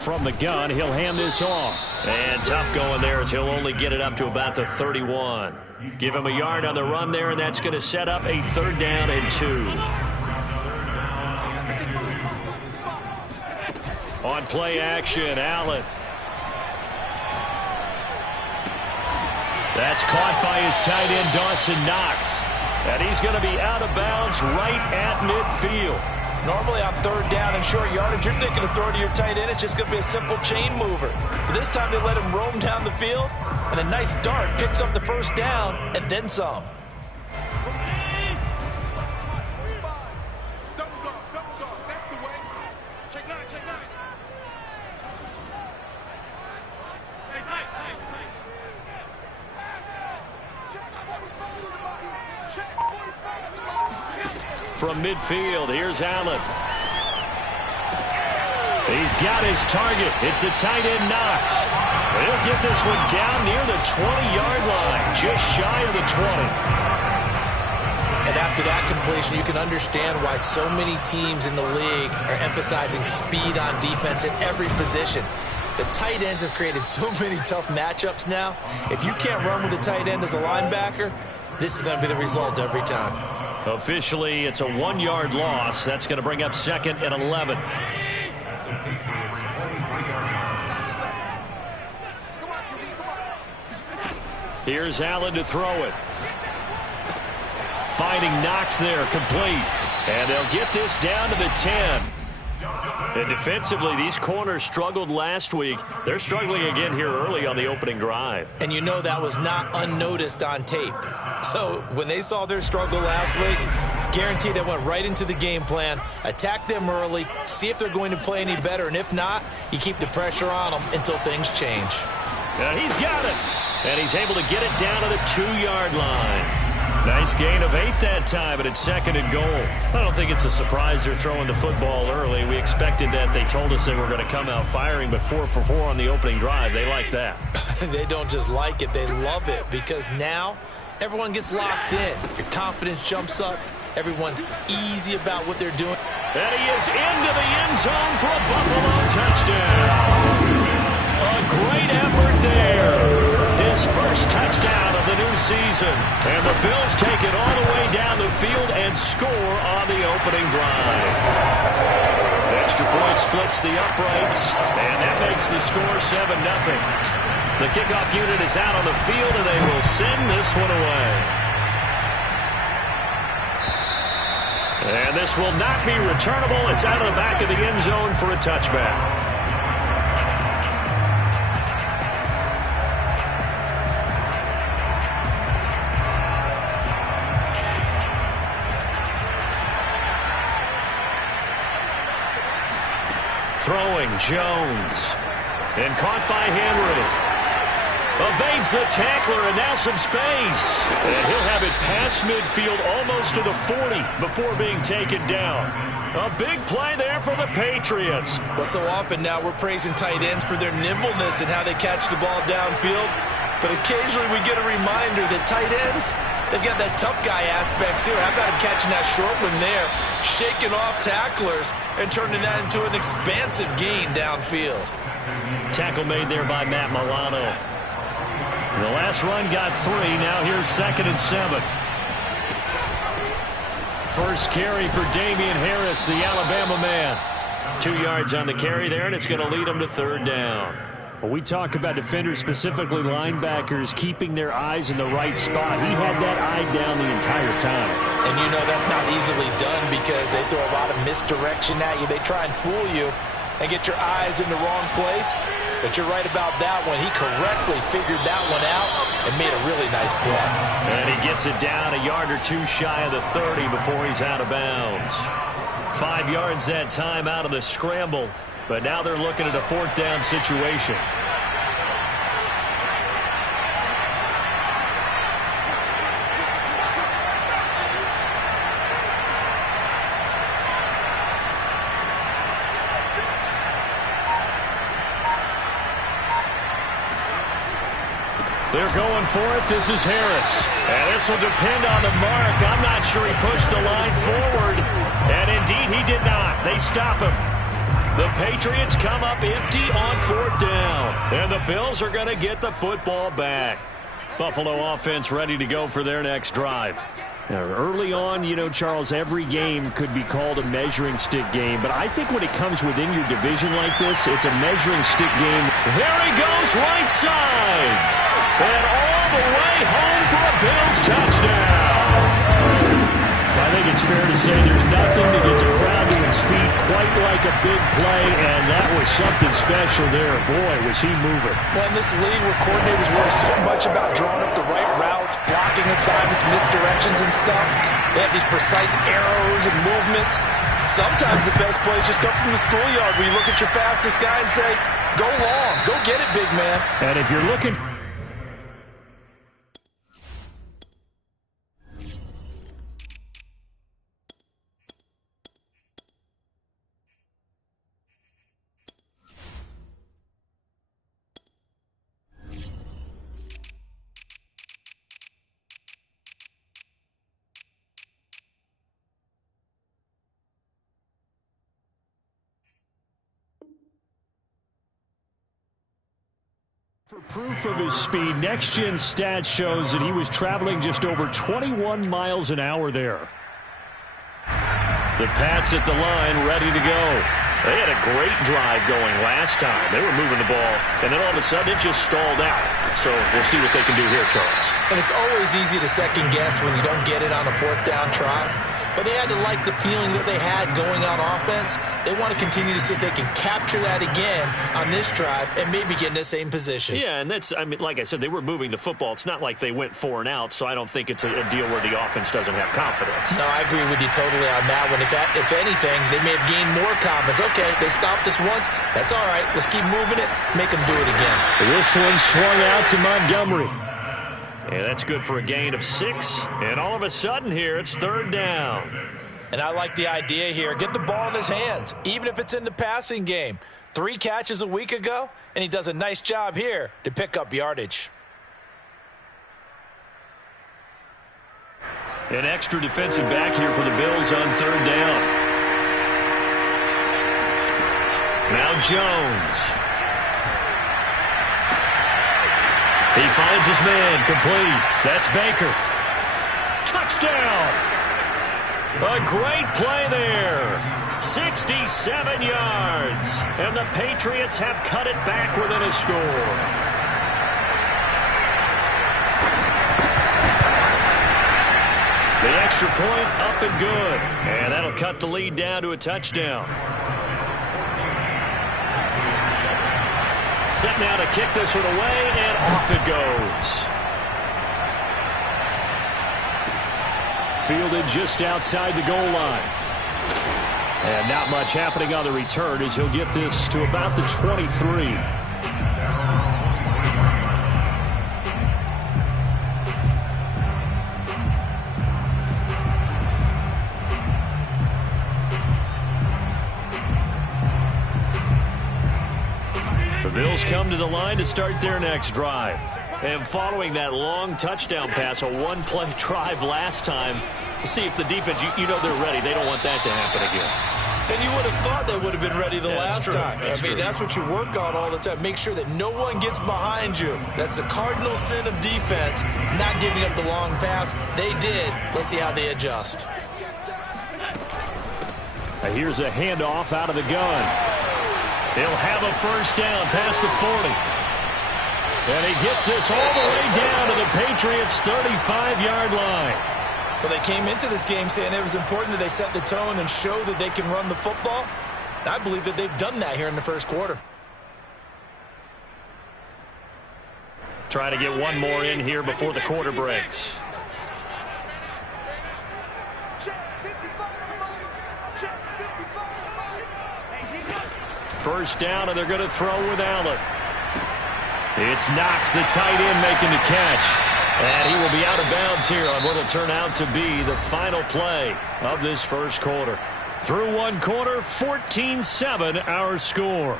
From the gun, he'll hand this off. And tough going there as he'll only get it up to about the 31. Give him a yard on the run there, and that's going to set up a 3rd down and 2. On play action, Allen. That's caught by his tight end, Dawson Knox. And he's going to be out of bounds right at midfield. Normally on 3rd down and short yardage, you're thinking of throwing to your tight end. It's just going to be a simple chain mover. But this time they let him roam down the field, and a nice dart picks up the 1st down and then some. From midfield, here's Allen. He's got his target. It's the tight end, Knox. He'll get this one down near the 20-yard line, just shy of the 20. And after that completion, you can understand why so many teams in the league are emphasizing speed on defense at every position. The tight ends have created so many tough matchups now. If you can't run with a tight end as a linebacker, this is going to be the result every time. Officially, it's a 1-yard loss. That's going to bring up 2nd and 11. Here's Allen to throw it. Finding Knox there, complete. And they'll get this down to the 10. And defensively, these corners struggled last week. They're struggling again here early on the opening drive. And you know that was not unnoticed on tape. So when they saw their struggle last week, guaranteed they went right into the game plan, attack them early, see if they're going to play any better, and if not, you keep the pressure on them until things change. And he's got it. And he's able to get it down to the 2-yard line. Nice gain of 8 that time, and it's 2nd and goal. I don't think it's a surprise they're throwing the football early. We expected that. They told us they were going to come out firing, but 4 for 4 on the opening drive. They like that. They don't just like it, they love it, because now everyone gets locked in. Your confidence jumps up. Everyone's easy about what they're doing. And he is into the end zone for a Buffalo touchdown. A great effort there. His first touchdown of the new season. And the Bills take it all the way down the field and score on the opening drive. Extra point splits the uprights, and that makes the score 7-0. The kickoff unit is out on the field, and they will send this one away. And this will not be returnable. It's out of the back of the end zone for a touchback. Throwing Jones. And caught by Henry. Evades the tackler, and now some space. And he'll have it past midfield almost to the 40 before being taken down. A big play there for the Patriots. Well, so often now we're praising tight ends for their nimbleness and how they catch the ball downfield. But occasionally we get a reminder that tight ends, they've got that tough guy aspect too. How about him catching that short one there, shaking off tacklers, and turning that into an expansive gain downfield. Tackle made there by Matt Milano. The last run got 3. Now here's 2nd and 7. First carry for Damian Harris, the Alabama man. 2 yards on the carry there, and it's going to lead him to 3rd down. Well, we talk about defenders, specifically linebackers, keeping their eyes in the right spot. He had that eye down the entire time. And you know that's not easily done because they throw a lot of misdirection at you. They try and fool you and get your eyes in the wrong place. But you're right about that one. He correctly figured that one out and made a really nice play. And he gets it down a yard or 2 shy of the 30 before he's out of bounds. 5 yards that time out of the scramble. But now they're looking at a 4th down situation. They're going for it. This is Harris. And this will depend on the mark. I'm not sure he pushed the line forward. And indeed, he did not. They stop him. The Patriots come up empty on 4th down. And the Bills are going to get the football back. Buffalo offense ready to go for their next drive. Now, early on, you know, Charles, every game could be called a measuring stick game. But I think when it comes within your division like this, it's a measuring stick game. There he goes, right side. And all the way home for a Bills touchdown. I think it's fair to say there's nothing that gets a crowd to its feet quite like a big play, and that was something special there. Boy, was he moving. Well, in this league where coordinators worry so much about drawing up the right routes, blocking assignments, misdirections and stuff, they have these precise arrows and movements. Sometimes the best plays just come from the schoolyard where you look at your fastest guy and say, go long, go get it, big man. And if you're looking... For proof of his speed, Next Gen Stats shows that he was traveling just over 21 miles an hour there. The Pats at the line, ready to go. They had a great drive going last time. They were moving the ball, and then all of a sudden it just stalled out. So we'll see what they can do here, Charles. And it's always easy to second guess when you don't get it on a 4th down try. But they had to like the feeling that they had going on offense. They want to continue to see if they can capture that again on this drive and maybe get in the same position. Yeah, and that's, I mean, like I said, they were moving the football. It's not like they went 4 and out, so I don't think it's a deal where the offense doesn't have confidence. No, I agree with you totally on that one. If anything, they may have gained more confidence. Okay, they stopped us once. That's all right. Let's keep moving it. Make them do it again. This one swung out to Montgomery. And that's good for a gain of 6. And all of a sudden here, it's 3rd down. And I like the idea here. Get the ball in his hands, even if it's in the passing game. 3 catches a week ago, and he does a nice job here to pick up yardage. An extra defensive back here for the Bills on 3rd down. Now Jones. He finds his man, complete. That's Baker. Touchdown! A great play there. 67 yards. And the Patriots have cut it back within a score. The extra point up and good. And that'll cut the lead down to a touchdown. Set now to kick this one away, and off it goes. Fielded just outside the goal line. And not much happening on the return as he'll get this to about the 23. The Bills come to the line to start their next drive. And following that long touchdown pass, a one-play drive last time, see if the defense, you know they're ready. They don't want that to happen again. And you would have thought they would have been ready the last time. That's what you work on all the time. Make sure that no one gets behind you. That's the cardinal sin of defense, not giving up the long pass. They did. Let's see how they adjust. Here's a handoff out of the gun. He'll have a first down past the 40. And he gets this all the way down to the Patriots' 35-yard line. Well, they came into this game saying it was important that they set the tone and show that they can run the football. I believe that they've done that here in the first quarter. Try to get one more in here before the quarter breaks. First down, and they're going to throw with Allen. It's Knox, the tight end, making the catch. And he will be out of bounds here on what will turn out to be the final play of this first quarter. Through one quarter, 14-7 our score.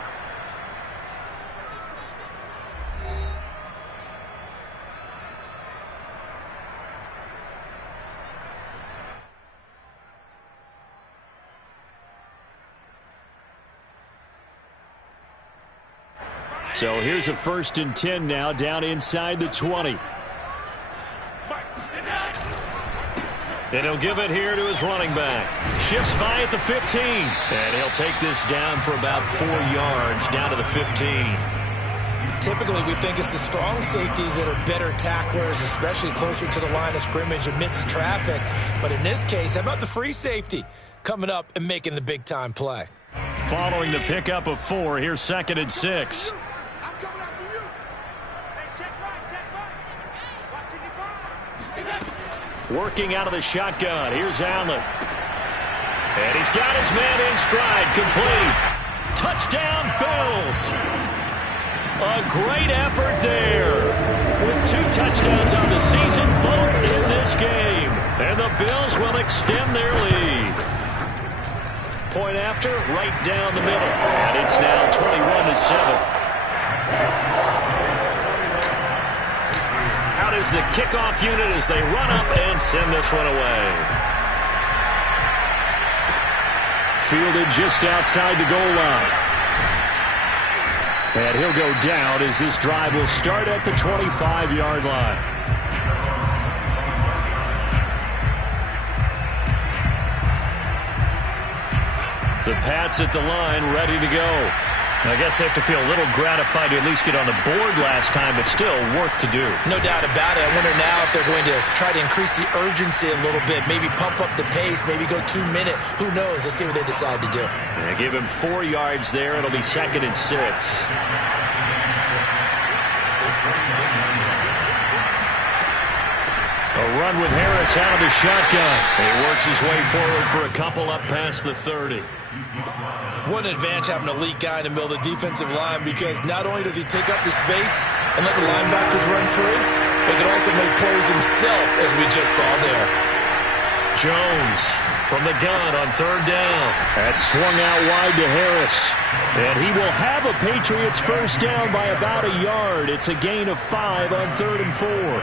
So here's a 1st and 10 now, down inside the 20. And he'll give it here to his running back. Shifts by at the 15. And he'll take this down for about 4 yards, down to the 15. Typically, we think it's the strong safeties that are better tacklers, especially closer to the line of scrimmage amidst traffic. But in this case, how about the free safety coming up and making the big-time play? Following the pickup of 4, here's 2nd and 6. Working out of the shotgun. Here's Allen. And he's got his man in stride. Complete. Touchdown, Bills. A great effort there. With 2 touchdowns on the season, both in this game. And the Bills will extend their lead. Point after, right down the middle. And it's now 21-7. Out is the kickoff unit as they run up and send this one away. Fielded just outside the goal line. And he'll go down as this drive will start at the 25-yard line. The Pats at the line, ready to go. I guess they have to feel a little gratified to at least get on the board last time, but still work to do. No doubt about it. I wonder now if they're going to try to increase the urgency a little bit, maybe pump up the pace, maybe go 2-minute. Who knows? Let's see what they decide to do. They give him 4 yards there. It'll be 2nd and 6. A run with Harris out of the shotgun. He works his way forward for a couple up past the 30. What an advantage having an elite guy in the middle of the defensive line, because not only does he take up the space and let the linebackers run free, but he can also make plays himself, as we just saw there. Jones from the gun on 3rd down. That's swung out wide to Harris. And he will have a Patriots first down by about a yard. It's a gain of 5 on 3rd and 4.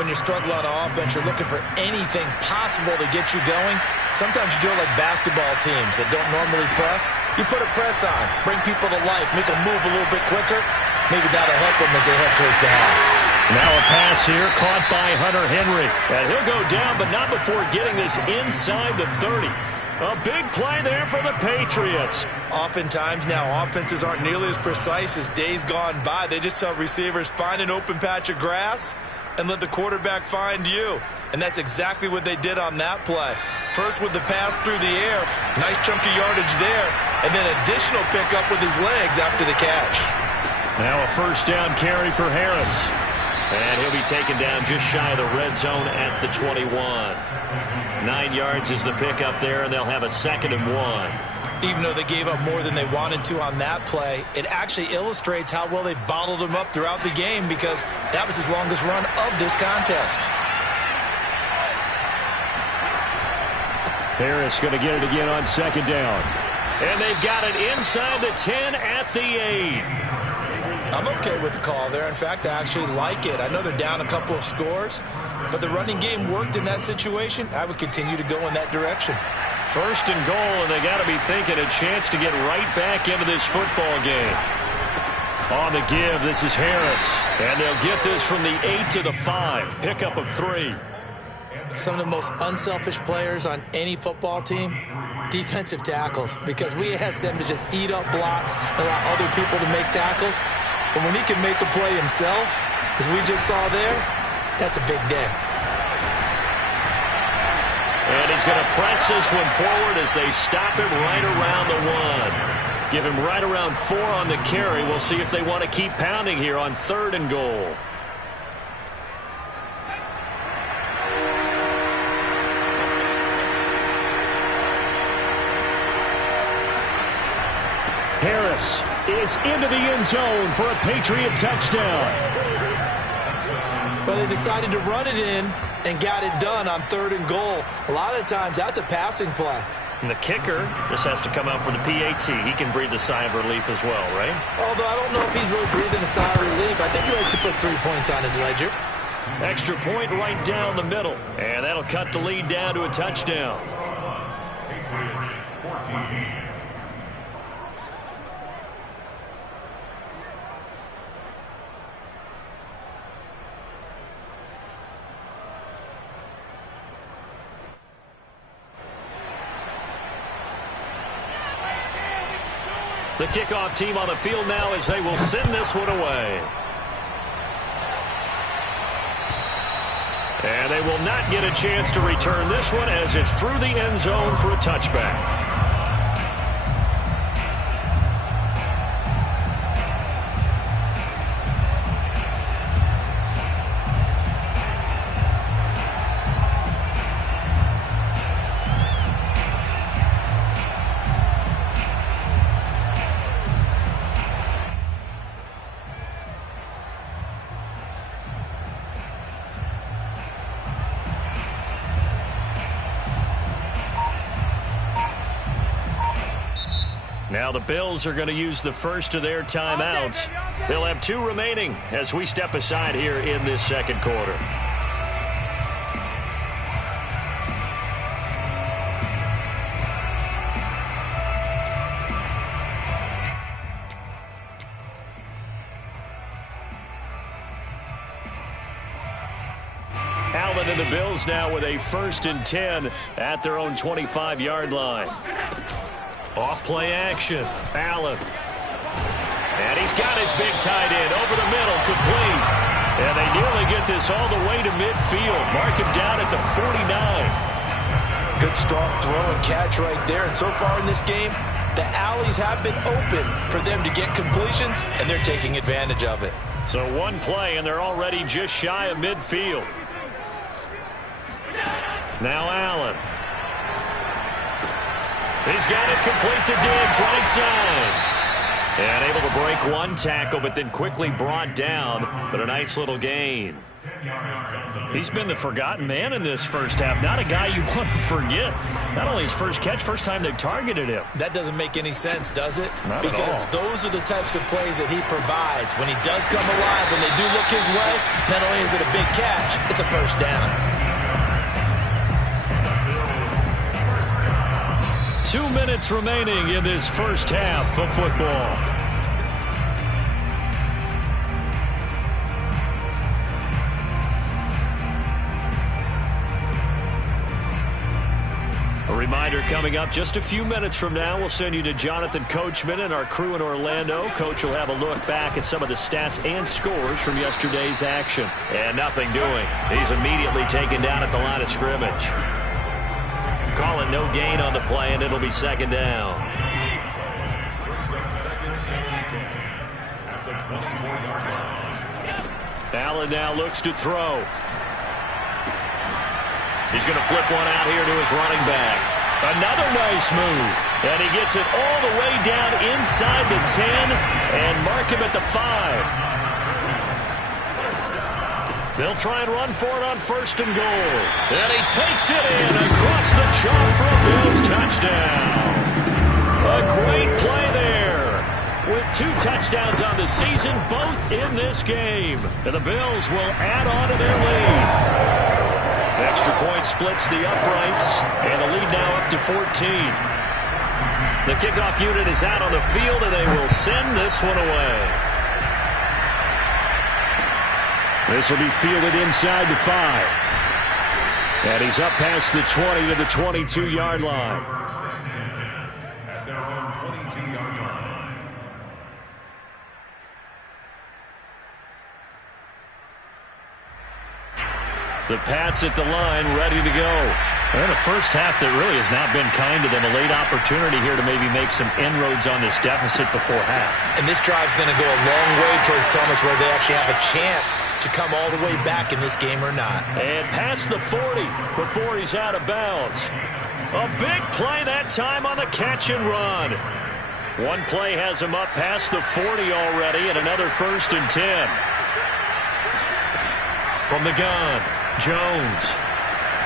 When you're struggling on offense, you're looking for anything possible to get you going. Sometimes you do it like basketball teams that don't normally press. You put a press on, bring people to life, make them move a little bit quicker. Maybe that'll help them as they head towards the half. Now a pass here caught by Hunter Henry. And he'll go down, but not before getting this inside the 30. A big play there for the Patriots. Oftentimes now offenses aren't nearly as precise as days gone by. They just tell receivers, find an open patch of grass and let the quarterback find you. And that's exactly what they did on that play. First with the pass through the air, nice chunky yardage there, and then additional pickup with his legs after the catch. Now a 1st down carry for Harris. And he'll be taken down just shy of the red zone at the 21. 9 yards is the pickup there, and they'll have a 2nd and 1. Even though they gave up more than they wanted to on that play, it actually illustrates how well they bottled him up throughout the game, because that was his longest run of this contest. Harris going to get it again on 2nd down. And they've got it inside the 10 at the 8. I'm okay with the call there. In fact, I actually like it. I know they're down a couple of scores, but the running game worked in that situation. I would continue to go in that direction. 1st and goal, and they got to be thinking a chance to get right back into this football game. On the give, this is Harris. And they'll get this from the 8 to the 5. Pickup of 3. Some of the most unselfish players on any football team, defensive tackles, because we ask them to just eat up blocks and allow other people to make tackles. But when he can make a play himself, as we just saw there, that's a big day. And he's going to press this one forward as they stop him right around the 1. Give him right around 4 on the carry. We'll see if they want to keep pounding here on 3rd and goal. Harris is into the end zone for a Patriot touchdown. But they decided to run it in and got it done on 3rd and goal. A lot of times that's a passing play. And the kicker just has to come out for the PAT. He can breathe a sigh of relief as well, right? Although I don't know if he's really breathing a sigh of relief. I think he likes to put 3 points on his ledger. Extra point right down the middle. And that'll cut the lead down to a touchdown. The kickoff team on the field now as they will send this one away. And they will not get a chance to return this one as it's through the end zone for a touchback. Now the Bills are going to use the first of their timeouts. They'll have 2 remaining as we step aside here in this second quarter. Allen and the Bills now with a 1st and 10 at their own 25-yard line. Off play action. Allen. And he's got his big tight end over the middle, complete. And they nearly get this all the way to midfield. Mark him down at the 49. Good strong throw and catch right there. And so far in this game, the alleys have been open for them to get completions, and they're taking advantage of it. So 1 play, and they're already just shy of midfield. Now Allen. He's got it complete to Diggs, right side. And able to break 1 tackle, but then quickly brought down. But a nice little gain. He's been the forgotten man in this first half. Not a guy you want to forget. Not only his first catch, first time they've targeted him. That doesn't make any sense, does it? Not because at all. Those are the types of plays that he provides. When he does come alive, when they do look his way, not only is it a big catch, it's a first down. 2 minutes remaining in this first half of football. A reminder coming up just a few minutes from now, we'll send you to Jonathan Coachman and our crew in Orlando. Coach will have a look back at some of the stats and scores from yesterday's action. And nothing doing. He's immediately taken down at the line of scrimmage. Call it no gain on the play, and it'll be 2nd down. Allen now looks to throw. He's going to flip one out here to his running back. Another nice move. And he gets it all the way down inside the 10 and mark him at the 5. They'll try and run for it on 1st and goal. And he takes it in across the chalk for a Bills touchdown. A great play there. With 2 touchdowns on the season, both in this game. And the Bills will add on to their lead. Extra point splits the uprights. And the lead now up to 14. The kickoff unit is out on the field, and they will send this one away. This will be fielded inside the 5. And he's up past the 20 to the 22-yard line. At their own 22-yard line. The Pats at the line, ready to go. And a first half that really has not been kind to them. A late opportunity here to maybe make some inroads on this deficit before half. And this drive's going to go a long way towards telling us whether they actually have a chance to come all the way back in this game or not. And past the 40 before he's out of bounds. A big play that time on the catch and run. 1 play has him up past the 40 already, and another 1st and 10. From the gun, Jones.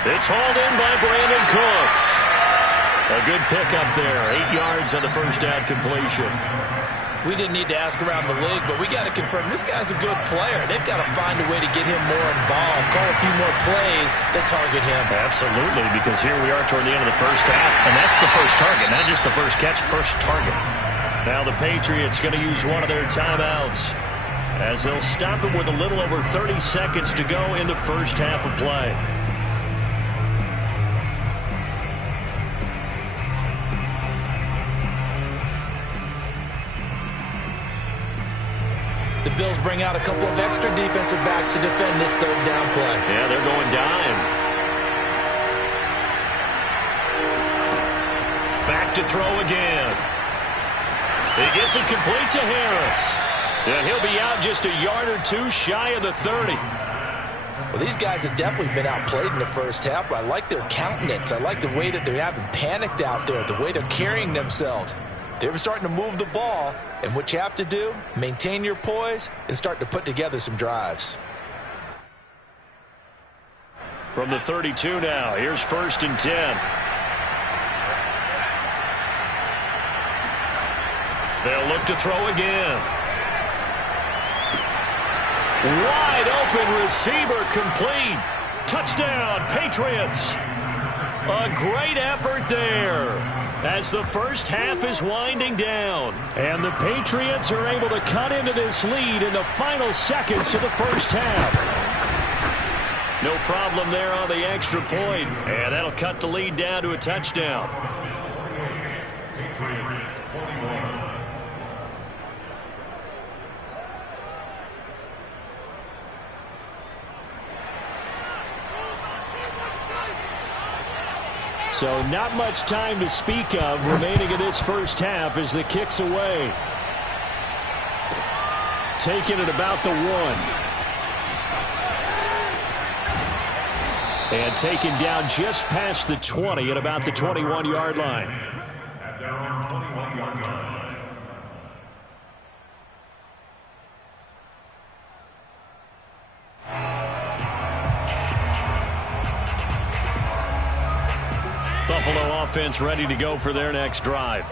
It's hauled in by Brandon Cooks. A good pickup there. 8 yards on the first down completion. We didn't need to ask around the league, but we got to confirm this guy's a good player. They've got to find a way to get him more involved, call a few more plays that target him. Absolutely, because here we are toward the end of the first half, and that's the first target, not just the first catch, first target. Now the Patriots going to use one of their timeouts as they'll stop it with a little over 30 seconds to go in the first half of play. The Bills bring out a couple of extra defensive backs to defend this third down play. Yeah, they're going dime. Back to throw again. He gets it complete to Harris. And he'll be out just a yard or two shy of the 30. Well, these guys have definitely been outplayed in the first half, but I like their countenance. I like the way that they haven't panicked out there, the way they're carrying themselves. They're starting to move the ball, and what you have to do, maintain your poise and start to put together some drives. From the 32 now, here's 1st and 10. They'll look to throw again. Wide open receiver complete. Touchdown, Patriots. A great effort there as the first half is winding down. And the Patriots are able to cut into this lead in the final seconds of the first half. No problem there on the extra point. And that'll cut the lead down to a touchdown. Patriots 21. So not much time to speak of remaining in this first half as the kick's away. Taken at about the 1. And taken down just past the 20 at about the 21-yard line. At their own 21-yard line. Buffalo offense ready to go for their next drive.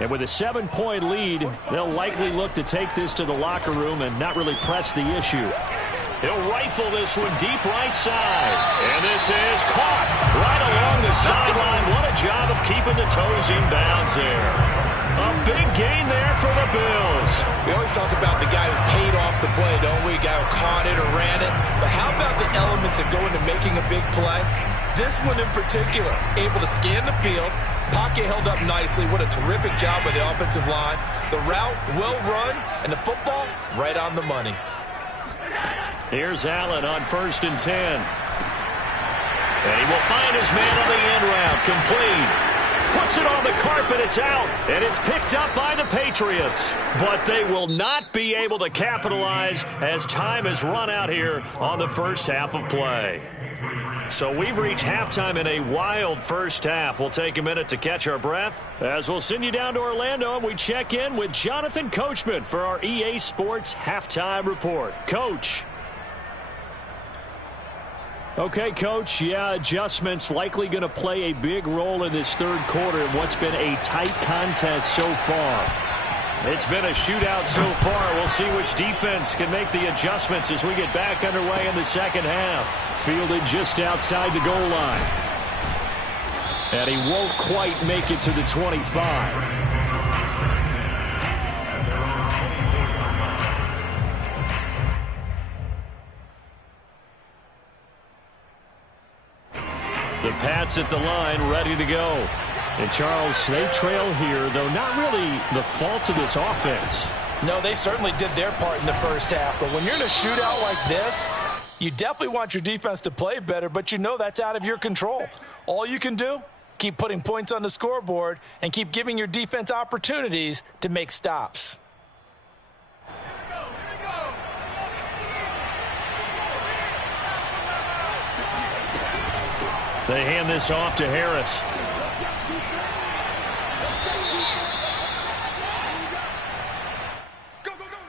And with a 7-point lead, they'll likely look to take this to the locker room and not really press the issue. He'll rifle this one deep right side. And this is caught right along the sideline. What a job of keeping the toes in bounds there. A big gain there for the Bills. We always talk about the guy who paid off the play, don't we? A guy who caught it or ran it. But how about the elements that go into making a big play? This one in particular, able to scan the field, pocket held up nicely. What a terrific job by the offensive line. The route, well run, and the football, right on the money. Here's Allen on 1st and 10. And he will find his man on the end route, complete. Puts it on the carpet, it's out, and it's picked up by the Patriots. But they will not be able to capitalize as time has run out here on the first half of play. So we've reached halftime in a wild first half. We'll take a minute to catch our breath as we'll send you down to Orlando and we check in with Jonathan Coachman for our EA Sports Halftime Report. Coach. Okay, Coach, yeah, adjustments likely going to play a big role in this third quarter in what's been a tight contest so far. It's been a shootout so far. We'll see which defense can make the adjustments as we get back underway in the second half. Fielded just outside the goal line. And he won't quite make it to the 25. The Pats at the line, ready to go. And, Charles, they trail here, though not really the fault of this offense. No, they certainly did their part in the first half. But when you're in a shootout like this, you definitely want your defense to play better, but you know that's out of your control. All you can do, keep putting points on the scoreboard and keep giving your defense opportunities to make stops. They hand this off to Harris.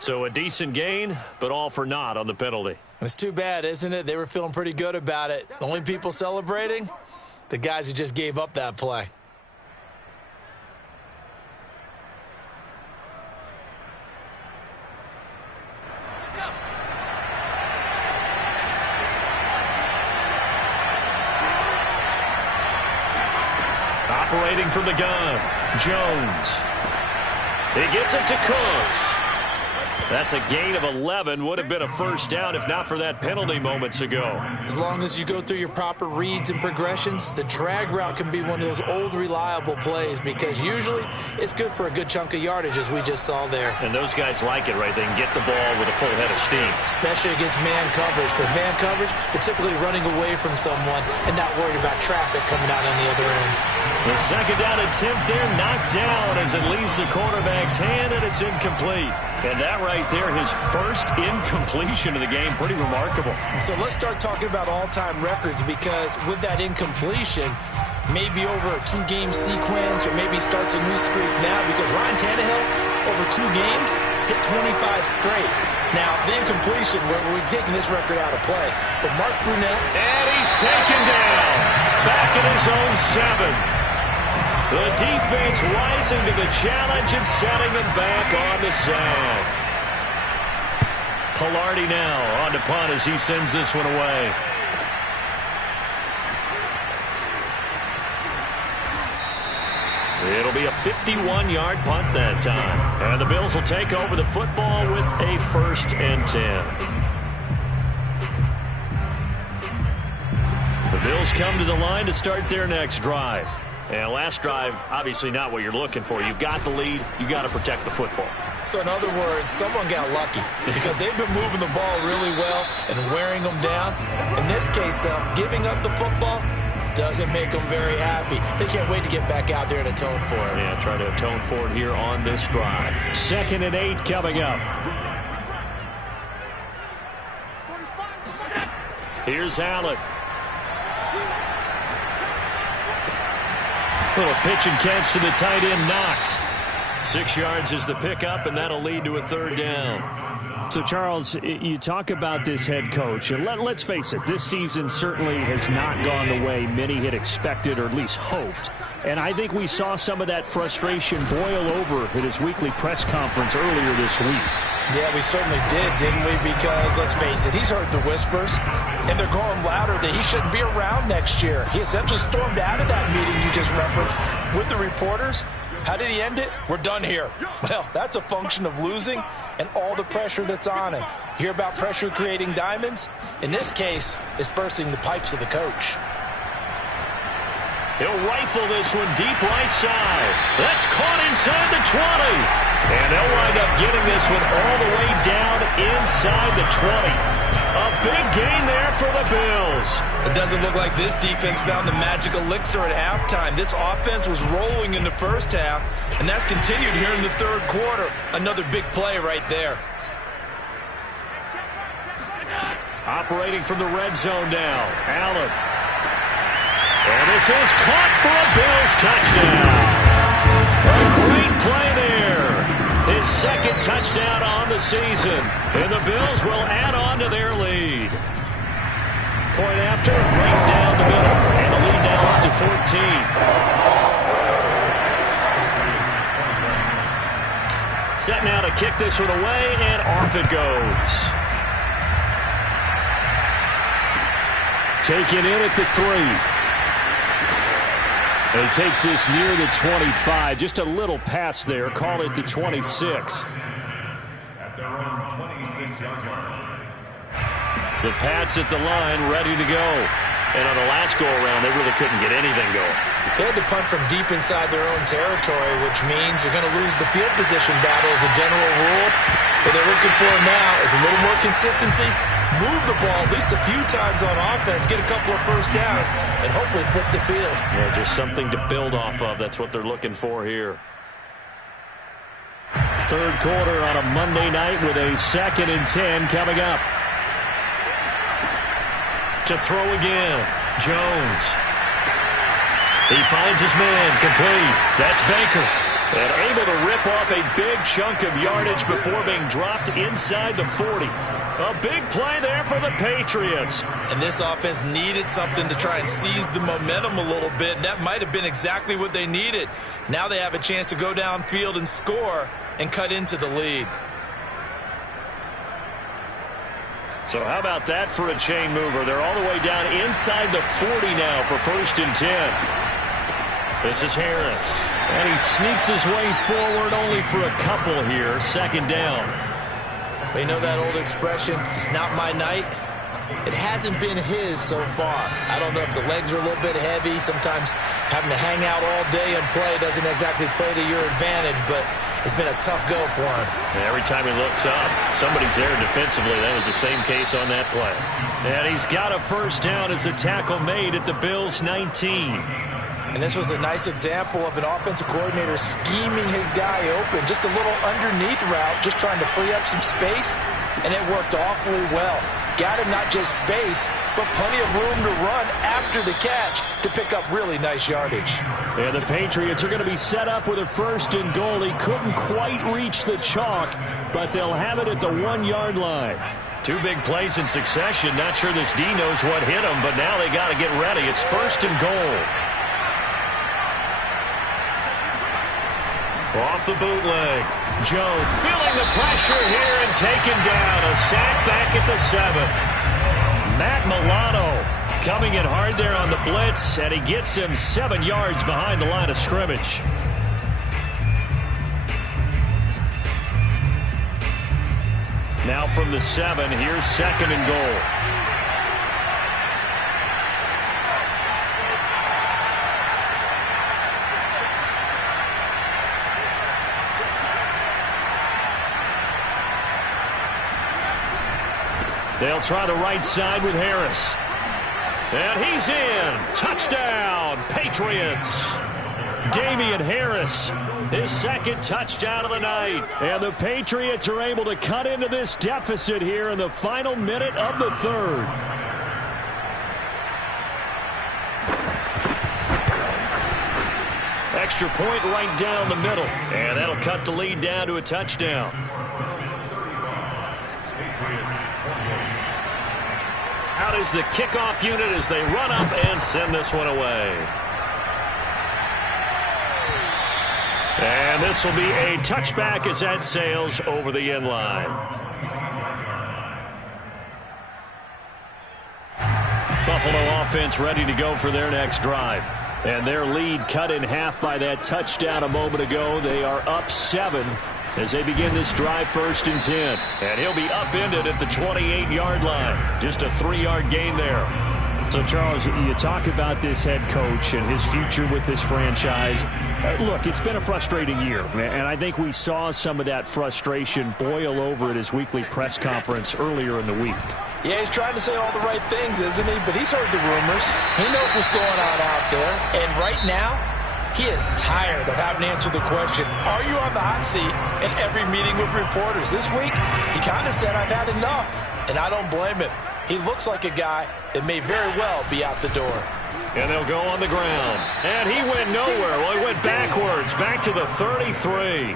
So a decent gain, but all for naught on the penalty. It's too bad, isn't it? They were feeling pretty good about it. The only people celebrating, the guys who just gave up that play. Operating from the gun, Jones. He gets it to Cooks. That's a gain of 11. Would have been a first down if not for that penalty moments ago. As long as you go through your proper reads and progressions, the drag route can be one of those old reliable plays because usually it's good for a good chunk of yardage as we just saw there. And those guys like it, right? They can get the ball with a full head of steam. Especially against man coverage. Because man coverage, they're typically running away from someone and not worried about traffic coming out on the other end. The second down attempt there knocked down as it leaves the quarterback's hand, and it's incomplete. And that right there, his first incompletion of the game, pretty remarkable. So let's start talking about all-time records because with that incompletion, maybe over a 2-game sequence or maybe starts a new streak now because Ryan Tannehill, over 2 games, hit 25 straight. Now, the incompletion, we're taking this record out of play. But Mark Brunell. And he's taken down. Back in his own 7. The defense rising to the challenge and setting him back on the side. Palardy now on to punt as he sends this one away. It'll be a 51-yard punt that time. And the Bills will take over the football with a 1st and 10. The Bills come to the line to start their next drive. And last drive, obviously not what you're looking for. You've got the lead. You've got to protect the football. So in other words, someone got lucky because they've been moving the ball really well and wearing them down. In this case, though, giving up the football doesn't make them very happy. They can't wait to get back out there and atone for it. Yeah, try to atone for it here on this drive. 2nd and 8 coming up. Here's Allen. Little pitch and catch to the tight end, Knox. 6 yards is the pickup, and that'll lead to a 3rd down. So, Charles, you talk about this head coach, and let's face it, this season certainly has not gone the way many had expected or at least hoped. And I think we saw some of that frustration boil over at his weekly press conference earlier this week. Yeah, we certainly did, didn't we? Because, let's face it, he's heard the whispers, and they're going louder that he shouldn't be around next year. He essentially stormed out of that meeting you just referenced with the reporters. How did he end it? We're done here. Well, that's a function of losing and all the pressure that's on him. You hear about pressure creating diamonds? In this case, it's bursting the pipes of the coach. He'll rifle this one deep right side. That's caught inside the 20. And they'll wind up getting this one all the way down inside the 20. A big gain there for the Bills. It doesn't look like this defense found the magic elixir at halftime. This offense was rolling in the first half, and that's continued here in the 3rd quarter. Another big play right there. Operating from the red zone now, Allen. And this is caught for a Bills touchdown. A great play there. His 2nd touchdown on the season. And the Bills will add on to their lead. Point after, right down the middle. And the lead now up to 14. Set now to kick this one away, and off it goes. Taken in at the 3. And he takes this near the 25. Just a little pass there. Call it the 26. At their own 26-yard line. The Pats at the line, ready to go. And on the last go-around, they really couldn't get anything going. They had to punt from deep inside their own territory, which means you're going to lose the field position battle as a general rule. What they're looking for now is a little more consistency, move the ball at least a few times on offense, get a couple of first downs, and hopefully flip the field. Yeah, just something to build off of. That's what they're looking for here. 3rd quarter on a Monday night with a 2nd and 10 coming up. To throw again, Jones. He finds his man, complete. That's Baker. And able to rip off a big chunk of yardage before being dropped inside the 40. A big play there for the Patriots. And this offense needed something to try and seize the momentum a little bit. And that might have been exactly what they needed. Now they have a chance to go downfield and score and cut into the lead. So how about that for a chain mover? They're all the way down inside the 40 now for 1st and 10. This is Harris. And he sneaks his way forward only for a couple here. 2nd down. But you know that old expression, it's not my night? It hasn't been his so far. I don't know if the legs are a little bit heavy. Sometimes having to hang out all day and play doesn't exactly play to your advantage, but it's been a tough go for him. And every time he looks up, somebody's there defensively. That was the same case on that play. And he's got a first down as the tackle made at the Bills' 19. And this was a nice example of an offensive coordinator scheming his guy open. Just a little underneath route, just trying to free up some space, and it worked awfully well. Got him not just space, but plenty of room to run after the catch to pick up really nice yardage. And the Patriots are going to be set up with a 1st and goal. He couldn't quite reach the chalk, but they'll have it at the 1-yard line. 2 big plays in succession. Not sure this D knows what hit him, but now they got to get ready. It's 1st and goal. Off the bootleg. Joe feeling the pressure here and taken down. A sack back at the 7. Matt Milano coming in hard there on the blitz, and he gets him 7 yards behind the line of scrimmage. Now from the 7, here's 2nd and goal. They'll try the right side with Harris. And he's in. Touchdown, Patriots. Damian Harris, his 2nd touchdown of the night. And the Patriots are able to cut into this deficit here in the final minute of the 3rd. Extra point right down the middle. And that'll cut the lead down to a touchdown. Out is the kickoff unit as they run up and send this one away. And this will be a touchback as that sails over the end line. Buffalo offense ready to go for their next drive. And their lead cut in half by that touchdown a moment ago. They are up 7 as they begin this drive, 1st and 10. And he'll be upended at the 28-yard line. Just a 3-yard gain there. So, Charles, you talk about this head coach and his future with this franchise. Look, it's been a frustrating year, and I think we saw some of that frustration boil over at his weekly press conference earlier in the week. Yeah, he's trying to say all the right things, isn't he? But he's heard the rumors. He knows what's going on out there. And right now, he is tired of having to answer the question, are you on the hot seat in every meeting with reporters? This week, he kind of said, I've had enough. And I don't blame him. He looks like a guy that may very well be out the door. And they'll go on the ground. And he went nowhere. Well, he went backwards, back to the 33.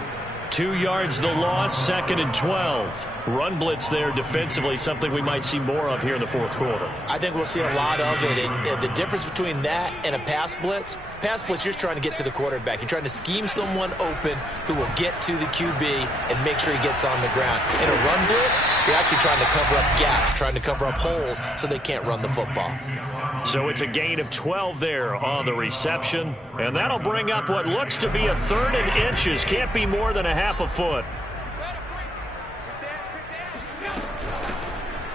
2 yards the loss, 2nd and 12. Run blitz there defensively, something we might see more of here in the 4th quarter. I think we'll see a lot of it. And the difference between that and a pass blitz, you're just trying to get to the quarterback. You're trying to scheme someone open who will get to the QB and make sure he gets on the ground. In a run blitz, you're actually trying to cover up gaps, trying to cover up holes so they can't run the football. So it's a gain of 12 there on the reception. And that'll bring up what looks to be a 3rd and inches. Can't be more than a half a foot.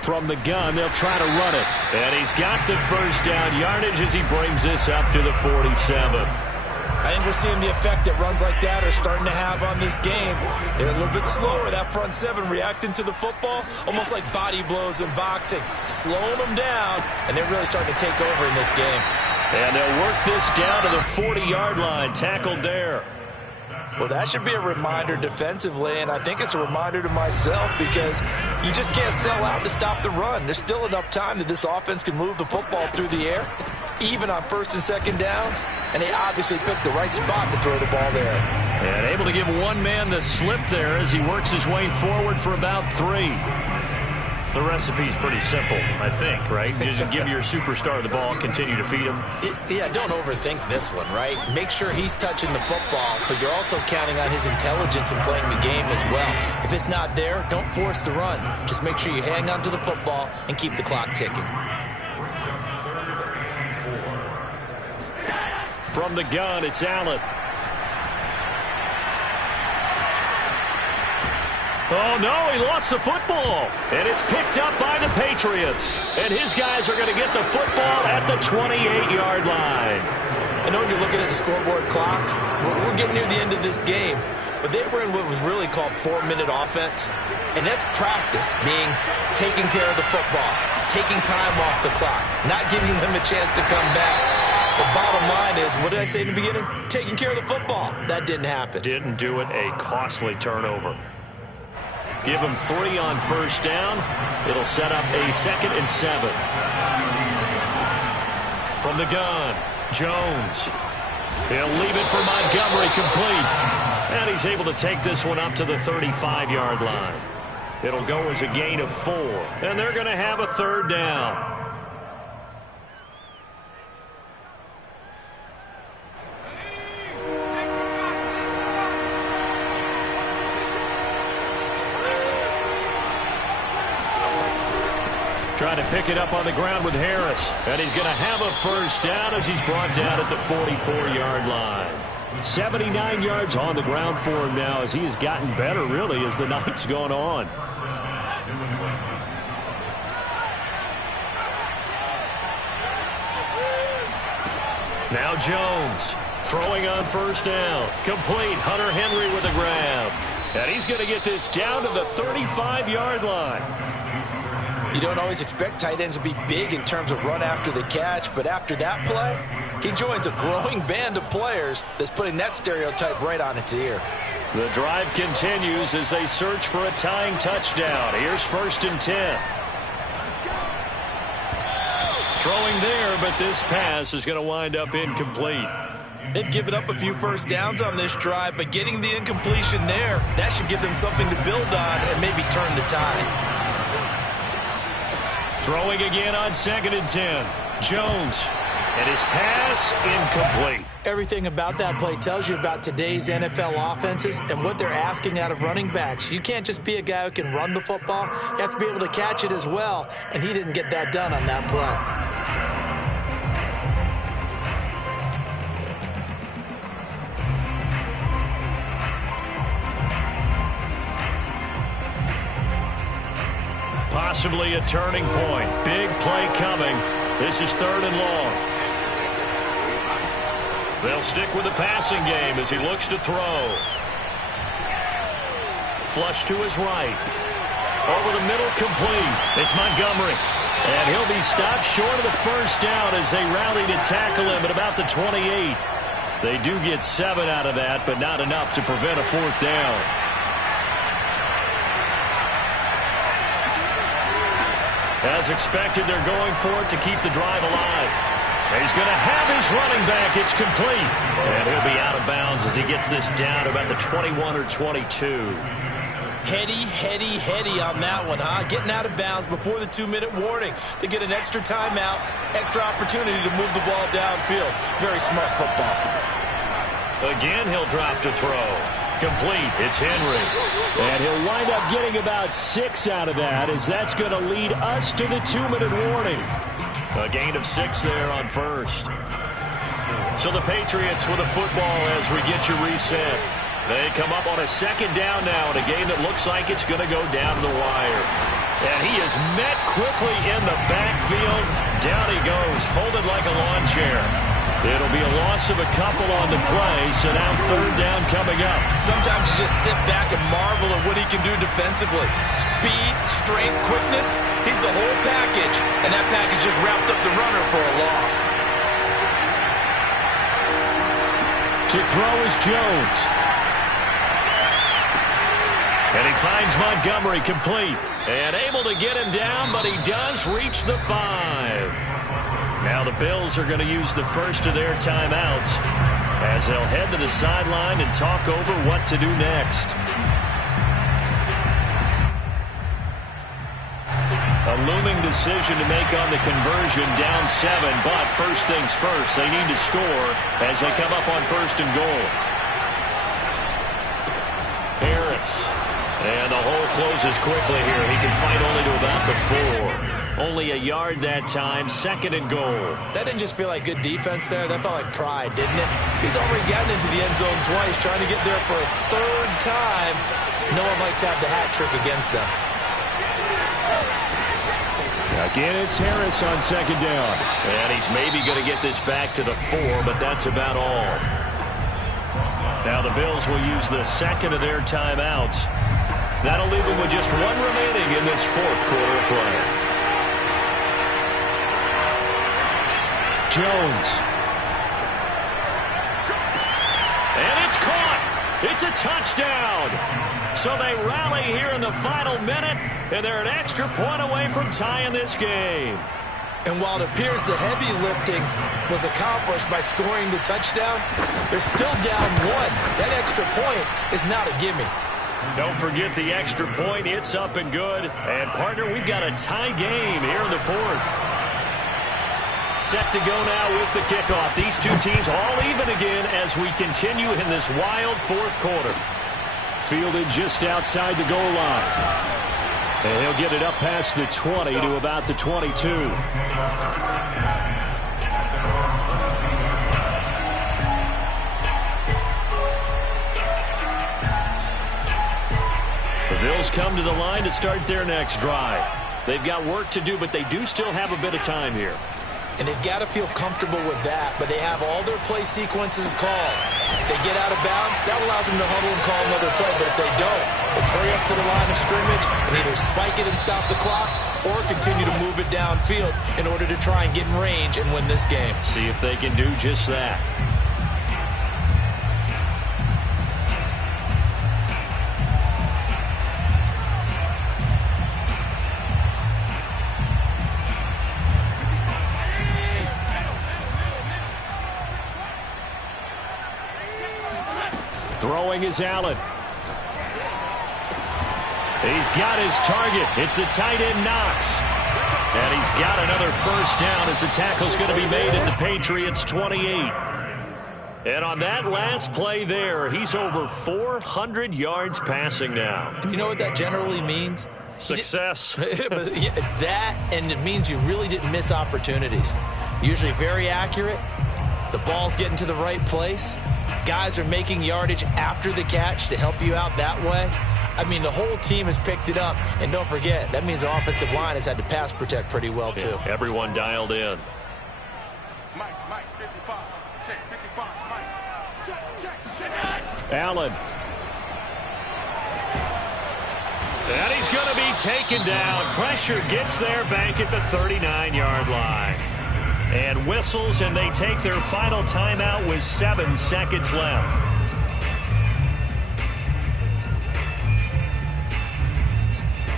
From the gun, they'll try to run it. And he's got the first down yardage as he brings this up to the 47. I think we're seeing the effect that runs like that are starting to have on this game. They're a little bit slower, that front 7 reacting to the football, almost like body blows in boxing, slowing them down, and they're really starting to take over in this game. And they'll work this down to the 40-yard line, tackled there. Well, that should be a reminder defensively, and I think it's a reminder to myself because you just can't sell out to stop the run. There's still enough time that this offense can move the football through the air, even on 1st and 2nd downs, and they obviously picked the right spot to throw the ball there. And able to give one man the slip there as he works his way forward for about 3. The recipe's pretty simple, I think, right? Just give your superstar the ball, continue to feed him. Yeah, don't overthink this one, right? Make sure he's touching the football, but you're also counting on his intelligence in playing the game as well. If it's not there, don't force the run. Just make sure you hang on to the football and keep the clock ticking. From the gun, it's Allen. Oh, no, he lost the football. And it's picked up by the Patriots. And his guys are going to get the football at the 28-yard line. I know you're looking at the scoreboard clock. We're getting near the end of this game. But they were in what was really called 4-minute offense. And that's practice, meaning taking care of the football, taking time off the clock, not giving them a chance to come back. The bottom line is, what did I say in the beginning? Taking care of the football. That didn't happen. Didn't do it. A costly turnover. Give him 3 on first down. It'll set up a 2nd and 7. From the gun, Jones. He'll leave it for Montgomery, complete. And he's able to take this one up to the 35-yard line. It'll go as a gain of 4. And they're going to have a 3rd down. Trying to pick it up on the ground with Harris. And he's going to have a 1st down as he's brought down at the 44-yard line. 79 yards on the ground for him now as he has gotten better, really, as the night's gone on. Now Jones throwing on 1st down. Complete. Hunter Henry with a grab. And he's going to get this down to the 35-yard line. You don't always expect tight ends to be big in terms of run after the catch, but after that play, he joins a growing band of players that's putting that stereotype right on its ear. The drive continues as they search for a tying touchdown. Here's 1st and 10. Throwing there, but this pass is going to wind up incomplete. They've given up a few 1st downs on this drive, but getting the incompletion there, that should give them something to build on and maybe turn the tide. Throwing again on 2nd and 10. Jones. And his pass incomplete. Everything about that play tells you about today's NFL offenses and what they're asking out of running backs. You can't just be a guy who can run the football. You have to be able to catch it as well, and he didn't get that done on that play. Possibly a turning point. Big play coming. This is 3rd and long. They'll stick with the passing game as he looks to throw. Flush to his right. Over the middle, complete. It's Montgomery. And he'll be stopped short of the 1st down as they rally to tackle him at about the 28. They do get 7 out of that, but not enough to prevent a 4th down. As expected, they're going for it to keep the drive alive. He's going to have his running back. It's complete. And he'll be out of bounds as he gets this down to about the 21 or 22. Heady on that one, huh? Getting out of bounds before the 2-minute warning. They get an extra timeout, extra opportunity to move the ball downfield. Very smart football. Again, he'll drop to throw. Complete. It's Henry. And he'll wind up getting about 6 out of that as that's going to lead us to the 2-minute warning. A gain of 6 there on 1st. So the Patriots with the football as we get you reset. They come up on a 2nd down now in a game that looks like it's going to go down to the wire. And he is met quickly in the backfield. Down he goes, folded like a lawn chair. It'll be a loss of a couple on the play, so now 3rd down coming up. Sometimes you just sit back and marvel at what he can do defensively. Speed, strength, quickness, he's the whole package. And that package just wrapped up the runner for a loss. To throw is Jones. And he finds Montgomery complete. And able to get him down, but he does reach the 5. Now the Bills are going to use the first of their timeouts as they'll head to the sideline and talk over what to do next. A looming decision to make on the conversion, down 7, but first things first, they need to score as they come up on 1st and goal. Harris. And the hole closes quickly here. He can fight only to about the 4. Only a yard that time, 2nd and goal. That didn't just feel like good defense there. That felt like pride, didn't it? He's already gotten into the end zone twice, trying to get there for a 3rd time. No one likes to have the hat trick against them. Again, it's Harris on second down. And he's maybe going to get this back to the 4, but that's about all. Now the Bills will use the second of their timeouts. That'll leave them with just one remaining in this fourth quarter of play. Jones. And it's caught. It's a touchdown. So they rally here in the final minute, and they're an extra point away from tying this game. And while it appears the heavy lifting was accomplished by scoring the touchdown, they're still down 1. That extra point is not a gimme. Don't forget the extra point. It's up and good. And, partner, we've got a tie game here in the fourth. Set to go now with the kickoff. These two teams all even again as we continue in this wild fourth quarter. Fielded just outside the goal line. And he'll get it up past the 20 to about the 22. The Bills come to the line to start their next drive. They've got work to do, but they do still have a bit of time here. And they've got to feel comfortable with that, but they have all their play sequences called. If they get out of bounds, that allows them to huddle and call another play, but if they don't, it's hurry up to the line of scrimmage and either spike it and stop the clock or continue to move it downfield in order to try and get in range and win this game. See if they can do just that. Throwing is Allen. He's got his target. It's the tight end Knox. And he's got another first down as the tackle's going to be made at the Patriots' 28. And on that last play there, he's over 400 yards passing now. You know what that generally means? Success. That, and it means you really didn't miss opportunities. Usually very accurate. The ball's getting to the right place. Guys are making yardage after the catch to help you out that way. I mean, the whole team has picked it up. And don't forget, that means the offensive line has had to pass protect pretty well, too. Yeah, everyone dialed in. Mike, 55. Check, 55. Mike. Check. Allen. And he's going to be taken down. Pressure gets there back at the 39-yard line. And whistles, and they take their final timeout with 7 seconds left.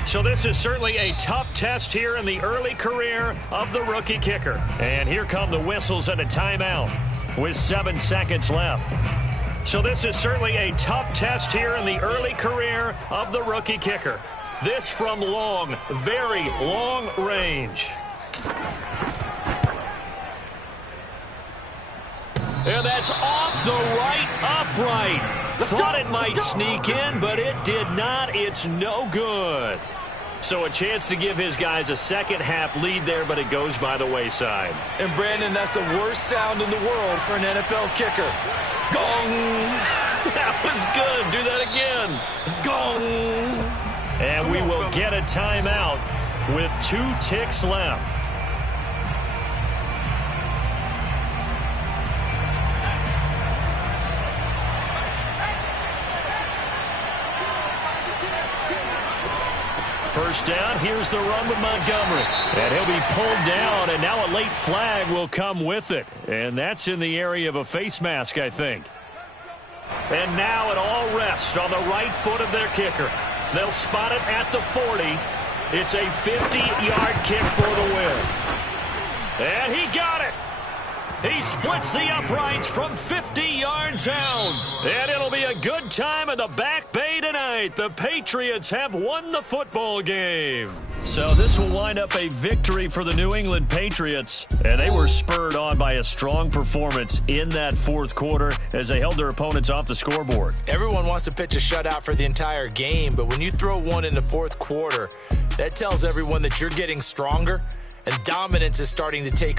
So this is certainly a tough test here in the early career of the rookie kicker. And here come the whistles and a timeout with 7 seconds left. So this is certainly a tough test here in the early career of the rookie kicker. This from long, very long range. And that's off the right upright. Thought it might sneak in, but it did not. It's no good. So a chance to give his guys a second-half lead there, but it goes by the wayside. And, Brandon, that's the worst sound in the world for an NFL kicker. Gong! That was good. Do that again. Gong! And we will get a timeout with 2 ticks left. First down, here's the run with Montgomery. And he'll be pulled down, and now a late flag will come with it. And that's in the area of a face mask, I think. And now it all rests on the right foot of their kicker. They'll spot it at the 40. It's a 50-yard kick for the win. And he got it. He splits the uprights from 50 yards out. And it'll be a good time in the Back Bay tonight. The Patriots have won the football game. So this will wind up a victory for the New England Patriots. And they were spurred on by a strong performance in that fourth quarter as they held their opponents off the scoreboard. Everyone wants to pitch a shutout for the entire game, but when you throw one in the fourth quarter, that tells everyone that you're getting stronger and dominance is starting to take